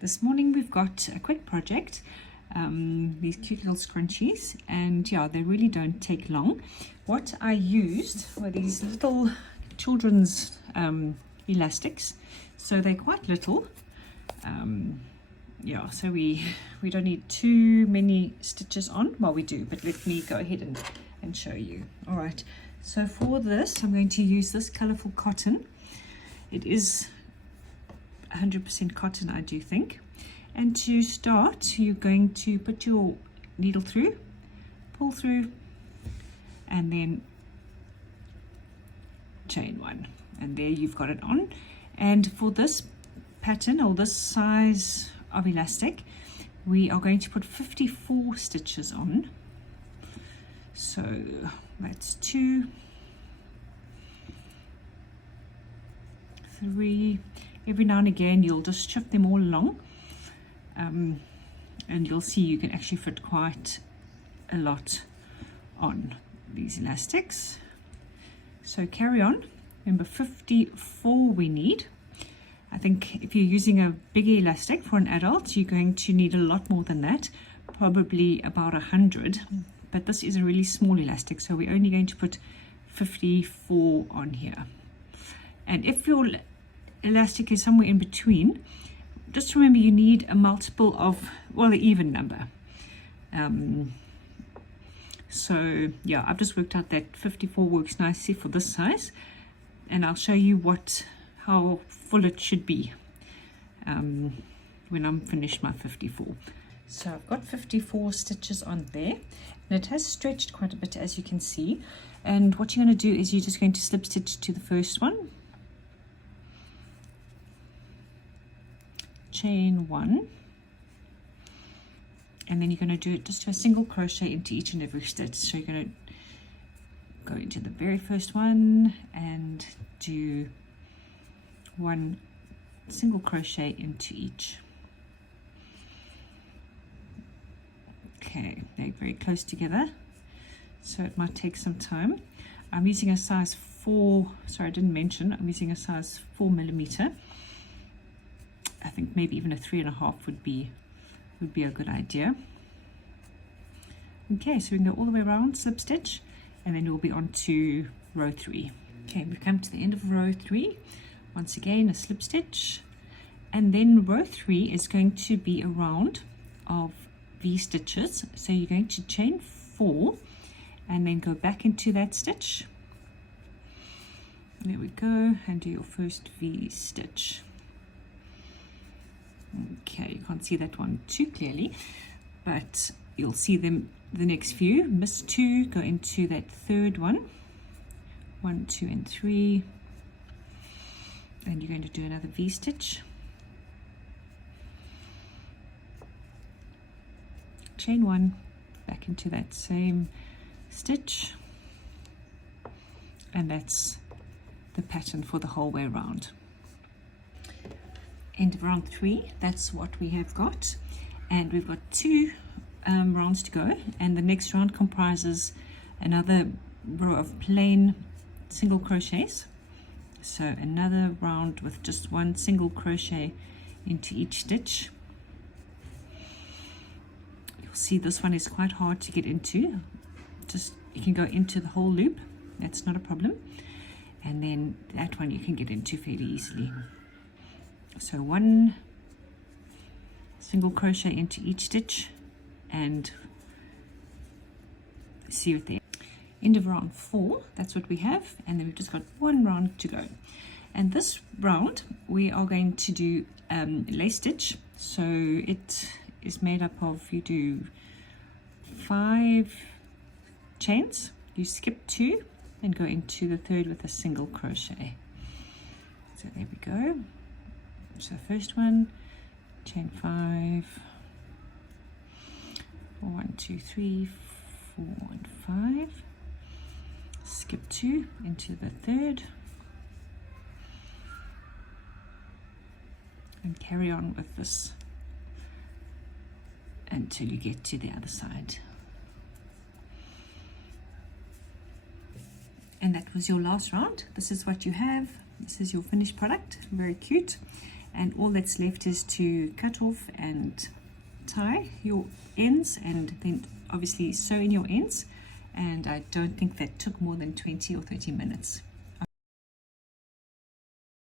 This morning we've got a quick project, these cute little scrunchies, and yeah, they really don't take long. What I used were these little children's elastics, so they're quite little. Yeah, so we don't need too many stitches on. Well, we do, but let me go ahead and show you. All right, so for this I'm going to use this colorful cotton. It is 100% cotton, I do think. And to start, you're going to put your needle through, pull through, and then chain one, and there you've got it on. And for this pattern, or this size of elastic, we are going to put 54 stitches on. So that's 2, 3. Every now and again you'll just shift them all along, and you'll see you can actually fit quite a lot on these elastics. So carry on. Remember, 54 we need. I think if you're using a bigger elastic for an adult, you're going to need a lot more than that, probably about 100, but this is a really small elastic, so we're only going to put 54 on here. And if your elastic is somewhere in between, just remember you need a multiple of, well, an even number. So yeah, I've just worked out that 54 works nicely for this size, and I'll show you how full it should be when I'm finished my 54. So I've got 54 stitches on there, and it has stretched quite a bit, as you can see. And what you're going to do is you're just going to slip stitch to the first one, chain one, and then you're going to do it just to a single crochet into each and every stitch. So you're going to go into the very first one and do one single crochet into each. Okay, they're very close together, so it might take some time. I'm using a size 4, sorry I didn't mention, I'm using a size 4mm. I think maybe even a 3.5 would be a good idea. Okay, so we can go all the way around, slip stitch, and then we'll be on to row 3. Okay, we've come to the end of row 3. Once again, a slip stitch, and then row 3 is going to be a round of V stitches. So you're going to chain 4 and then go back into that stitch. There we go, and do your first V stitch. Okay, you can't see that one too clearly, but you'll see them the next few. Miss 2, go into that third one, 1, 2, and 3, and you're going to do another V stitch, chain 1, back into that same stitch, and that's the pattern for the whole way around. End of round 3, that's what we have got, and we've got 2 rounds to go, and the next round comprises another row of plain single crochets. So another round with just one single crochet into each stitch. You'll see this one is quite hard to get into. Just, you can go into the whole loop, that's not a problem, and then that one you can get into fairly easily. So one single crochet into each stitch, and see at the end of round 4, that's what we have, and then we've just got one round to go. And this round we are going to do lace stitch. So it is made up of, you do 5 chains, you skip 2 and go into the third with a single crochet. So there we go. So first one, chain 5, 1, 2, 3, 4, and 5, skip 2 into the third, and carry on with this until you get to the other side. And that was your last round. This is what you have. This is your finished product. Very cute. and all that's left is to cut off and tie your ends, and then obviously sew in your ends. And I don't think that took more than 20 or 30 minutes.